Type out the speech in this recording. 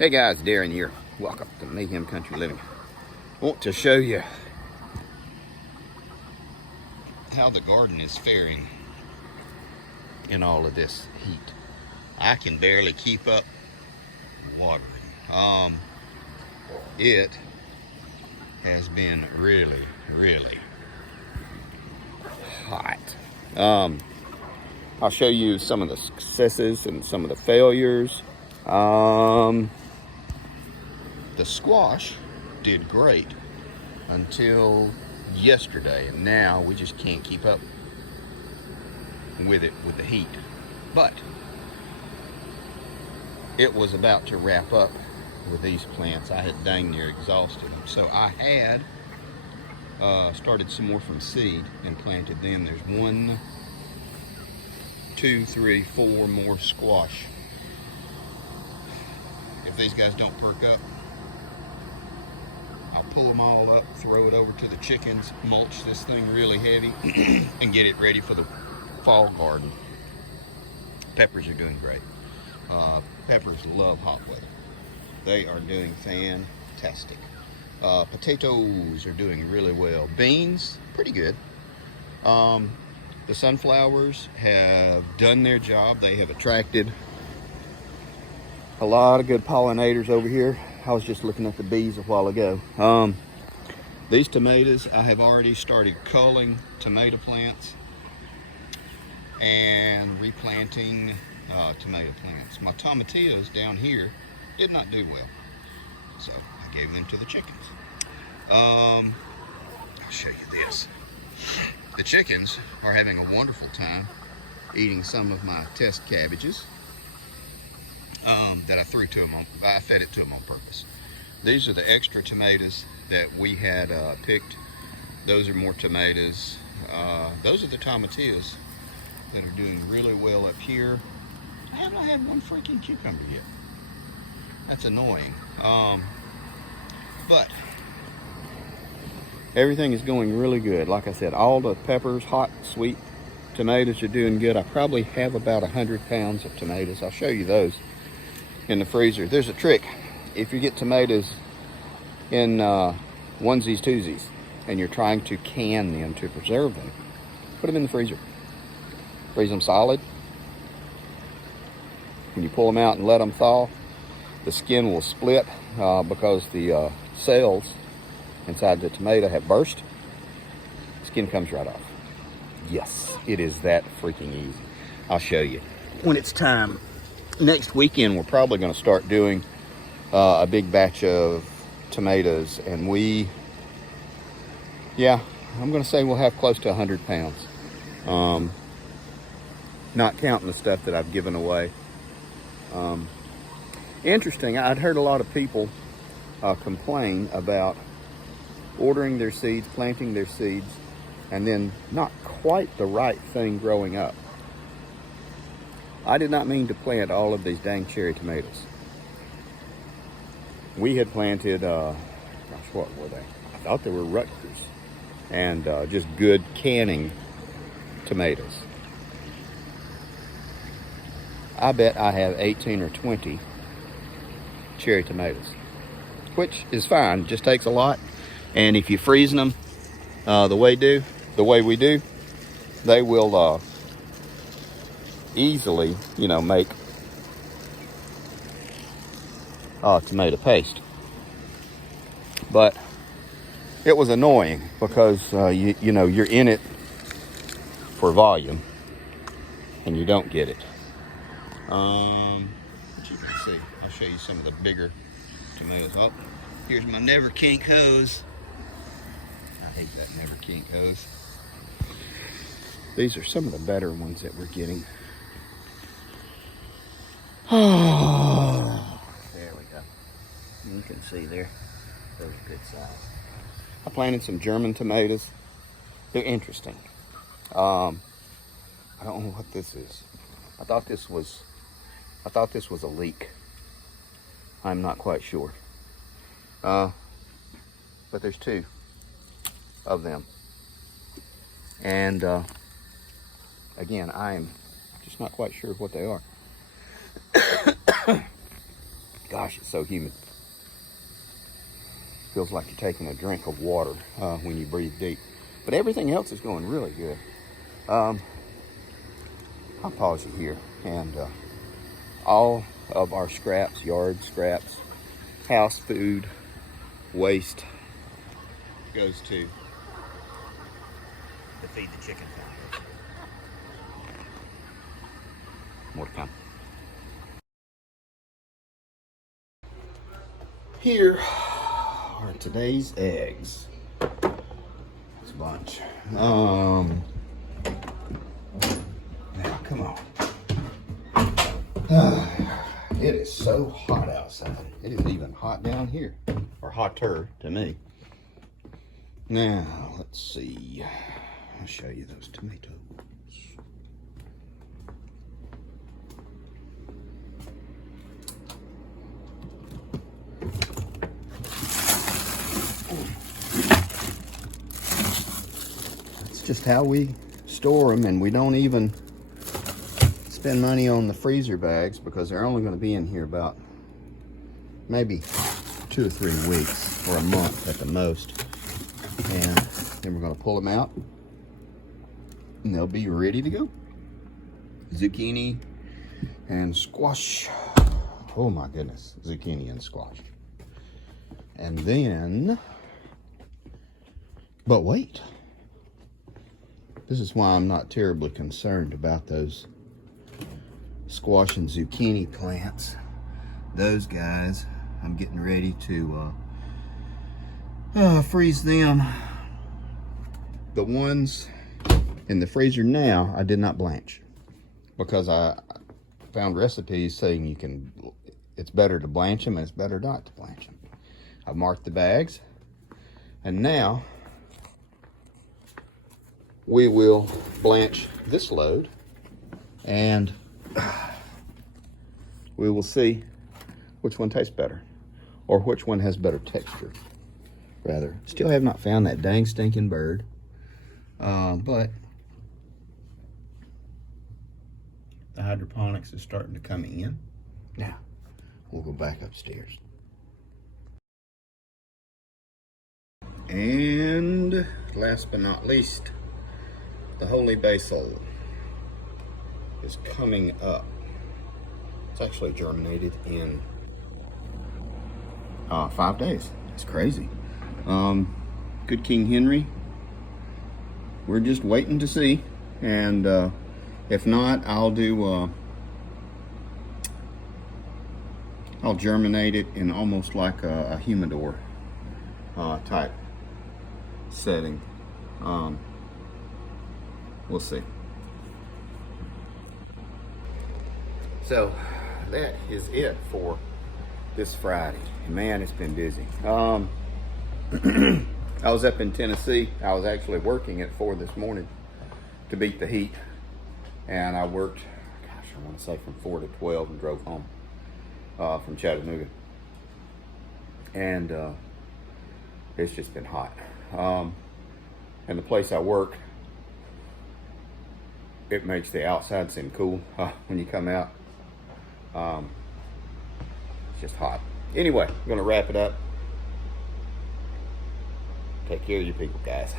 Hey guys, Darren here. Welcome to Mayhem Country Living. I want to show you how the garden is faring in all of this heat. I can barely keep up watering. It has been really hot. I'll show you some of the successes and some of the failures. The squash did great until yesterday, and now we just can't keep up with it with the heat. But it was about to wrap up with these plants. I had dang near exhausted them, so I had started some more from seed and planted them. There's 1, 2, 3, 4 more squash. If these guys don't perk up, I'll pull them all up, throw it over to the chickens, mulch this thing really heavy, and get it ready for the fall garden. Peppers are doing great. Peppers love hot weather. They are doing fantastic. Potatoes are doing really well. Beans, pretty good. The sunflowers have done their job. They have attracted a lot of good pollinators over here. I was just looking at the bees a while ago. These tomatoes, I have already started culling tomato plants and replanting tomato plants. My tomatoes down here did not do well, so I gave them to the chickens. I'll show you this. The chickens are having a wonderful time eating some of my test cabbages that I threw to them. I fed it to them on purpose. These are the extra tomatoes that we had picked. Those are more tomatoes. Those are the tomatillos that are doing really well up here. I have not had one freaking cucumber yet. That's annoying. But everything is going really good. Like I said, all the peppers, hot, sweet tomatoes are doing good. I probably have about 100 pounds of tomatoes. I'll show you those in the freezer. There's a trick. If you get tomatoes in onesies, twosies, and you're trying to can them to preserve them, put them in the freezer. Freeze them solid. When you pull them out and let them thaw, the skin will split because the cells inside the tomato have burst. Skin comes right off. Yes, it is that freaking easy. I'll show you when it's time. Next weekend, we're probably going to start doing a big batch of tomatoes, and I'm going to say we'll have close to 100 pounds. Not counting the stuff that I've given away. Interesting, I'd heard a lot of people complain about ordering their seeds, planting their seeds, and then not quite the right thing growing up. I did not mean to plant all of these dang cherry tomatoes. We had planted, what were they? I thought they were Rutgers, and just good canning tomatoes. I bet I have 18 or 20 cherry tomatoes, which is fine, just takes a lot. And if you freeze them the way we do, they will easily, make tomato paste. But it was annoying because you're in it for volume and you don't get it. But you can see, I'll show you some of the bigger tomatoes. Oh, here's my Never Kink hose. I hate that Never Kink hose. These are some of the better ones that we're getting. Oh, there we go. You can see there, those are good size. I planted some German tomatoes. They're interesting. I don't know what this is. I thought this was a leek. I'm not quite sure. But there's 2 of them. And again, I'm just not quite sure what they are. Gosh, it's so humid. Feels like you're taking a drink of water when you breathe deep. But everything else is going really good. I'll pause you here. And all of our scraps, yard scraps, house food, waste goes to feed the chicken foundation. More to come. Here are today's eggs. It's a bunch. Now come on. It is so hot outside. It is even hot down here, or hotter to me. Now let's see. I'll show you those tomatoes. Just how we store them, and we don't even spend money on the freezer bags because they're only going to be in here about maybe 2 or 3 weeks or a month at the most. And then we're going to pull them out and they'll be ready to go. Zucchini and squash. Oh my goodness, zucchini and squash. And then, but wait. This is why I'm not terribly concerned about those squash and zucchini plants. Those guys, I'm getting ready to freeze them. The ones in the freezer now, I did not blanch because I found recipes saying it's better to blanch them and it's better not to blanch them. I've marked the bags, and now we will blanch this load, and we will see which one tastes better, or which one has better texture, rather. Still have not found that dang stinking bird, but the hydroponics is starting to come in. Now, we'll go back upstairs. And last but not least, the holy basil is coming up. It's actually germinated in 5 days. It's crazy. Good King Henry. We're just waiting to see, and if not, I'll germinate it in almost like a humidor type setting. We'll see. So that is it for this Friday. Man, it's been busy. I was up in Tennessee. I was actually working at 4 this morning to beat the heat, and I worked, gosh, I want to say from 4 to 12, and drove home from Chattanooga. And it's just been hot. And the place I work, it makes the outside seem cool when you come out. It's just hot. Anyway, I'm gonna wrap it up. Take care of you people, guys.